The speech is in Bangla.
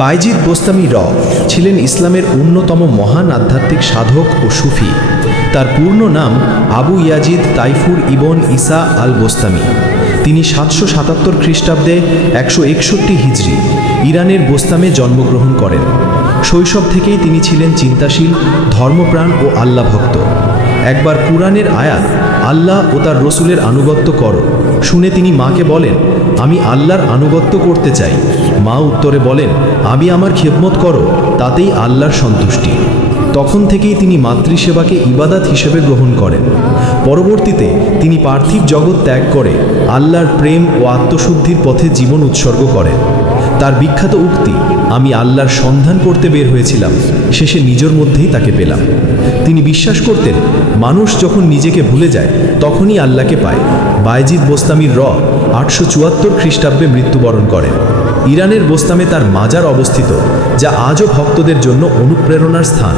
বাইজিদ বোস্তামি র ছিলেন ইসলামের অন্যতম মহান আধ্যাত্মিক সাধক ও সুফি। তার পূর্ণ নাম Abu Yazid Taifur ibn Isa al Bostami তিনি সাতশো সাতাত্তর খ্রিস্টাব্দে একশো একষট্টি হিজড়ি ইরানের বোস্তামে জন্মগ্রহণ করেন। শৈশব থেকেই তিনি ছিলেন চিন্তাশীল, ধর্মপ্রাণ ও আল্লাহ ভক্ত একবার কুরআনের আয়াত, আল্লাহ ও তার রসুলের আনুগত্য করো। শুনে তিনি মাকে বলেন, আমি আল্লাহর আনুগত্য করতে চাই। মা উত্তরে বলেন, আমি আমার খেদমত করো, তাতেই আল্লাহর সন্তুষ্টি। তখন থেকেই তিনি মাতৃসেবাকে ইবাদাত হিসেবে গ্রহণ করেন। পরবর্তীতে তিনি পার্থিব জগৎ ত্যাগ করে আল্লাহর প্রেম ও আত্মশুদ্ধির পথে জীবন উৎসর্গ করেন। তার বিখ্যাত উক্তি, আমি আল্লাহর সন্ধান করতে বের হয়েছিলাম, শেষে নিজের মধ্যেই তাকে পেলাম। তিনি বিশ্বাস করতেন, মানুষ যখন নিজেকে ভুলে যায়, তখনই আল্লাহকে পায়। বায়জিদ বোস্তামির র আটশো চুয়াত্তর খ্রিস্টাব্দে মৃত্যুবরণ করেন। ইরানের বোস্তামে তার মাজার অবস্থিত যা আজও ভক্তদের জন্য অনুপ্রেরণার স্থান।